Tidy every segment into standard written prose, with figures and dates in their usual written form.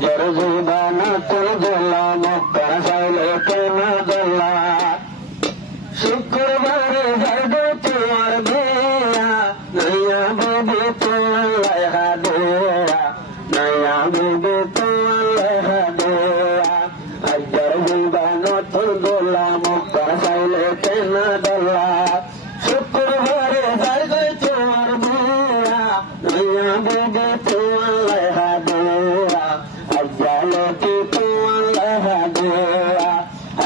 জীবন তুললা মুক্তার চাইলে কেন দোলা শুক্রবারে যাইব তোমার বিয়া নয়া বিবি তোমার লেহা দেয়া নয়া বিবি তোমার লেহা দেয়া আজর জীবন তুললা মুক্তার চাইলে কেন দোলা শুক্রবারে যাইব তোমার বিয়া নয়া বিবি তোমার লেহা দেয়া আজালতি তোমার লেহা দেয়া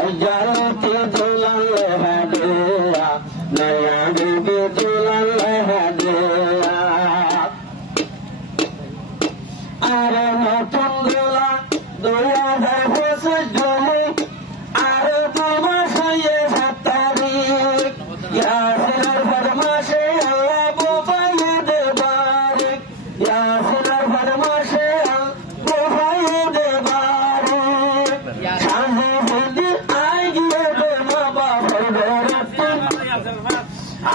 আজালতি দুলাল লেহা দেয়া নয়া বিবি দুলাল লেহা দেয়া আরে নতুন দোলা 2025 জুলাই আরে 2 মাস হয়ে 7 তারিখ ইয়াসিনের ফরমাশে আল্লাহ বুফায়ে দে বারিক ইয়াসিনের ফরমাশে বুফায়ে দে বারিক শাহে হিন্দি আই গিয়ে রে মা বাবার রাতে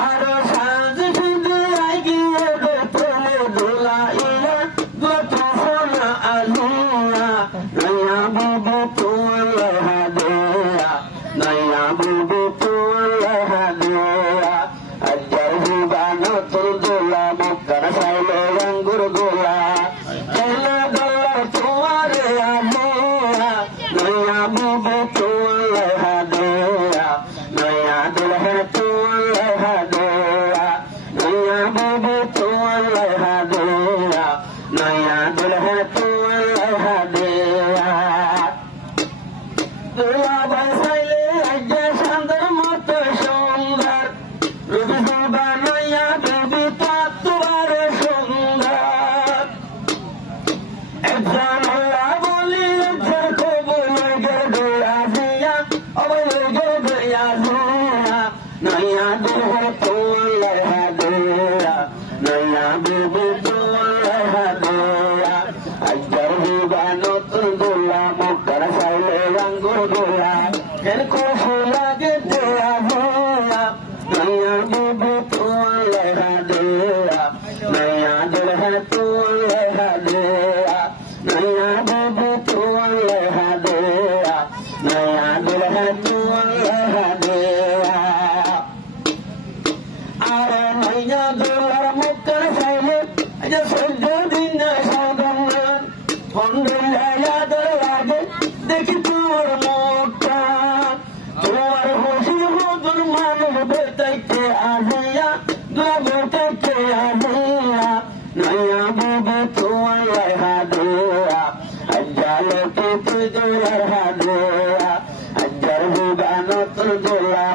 আরে শাহে হিন্দি আই গিয়ে রে তোলে দোলা ইয়া দুটো সোনা আলুয়া নয়া বিবি তোমার লেহা দেয়া নয়া বিবি তোমার লেহা দেয়া আজর জীবন তুললা মুক্তার চাইলে আঙ্গুর গোলা কেনা দোলা তোমার আলিয়া নয়া বিবি তোমার লেহা দেয়া নয়া দুলহন তোমার লেহা দেয়া নয়া বিবি তোমার লেহা দেয়া নয়া দুলহন তোমার লেহা দেয়া দুলা বাসাইলে আজকে সুন্দর মতো সুন্দর রূপী জীবা নয়া বিবি তোমার সুন্দর একজন আল্লাহ বলি একজন কবুল গেবে আজিয়া অবল গেবে আজিয়া নয়া দুলহন তোমার লেহা দেয়া নয়া বিবি তোমার লেহা দেয়া আজর জীবন তুললা মুক্তার চাইলে আঙ্গুর গোলা এর খুশি লাগে দেয়া দেয়া নয়া বিবি তোমার লেহা দেয়া নয়া দুলহন তোমার লেহা দেয়া নয়া বিবি তোমার লেহা দেয়া নয়া দুলহন তোমার লেহা দেয়া আরে নয়া দুলার মুক্তার চাইলে আজ সহ্য দিন না সাধন ফন্ডেলা দরওয়াজে দেখি তোমার মুখটা তোমার খুশি মধুর মানুষ বেতাইতে আজিয়া দুলা বেতাইতে আজিয়া নয়া বিবি তোমার লেহা দেয়া আজালতি তুই দুলার হা দেয়া আজর জীবন তুললা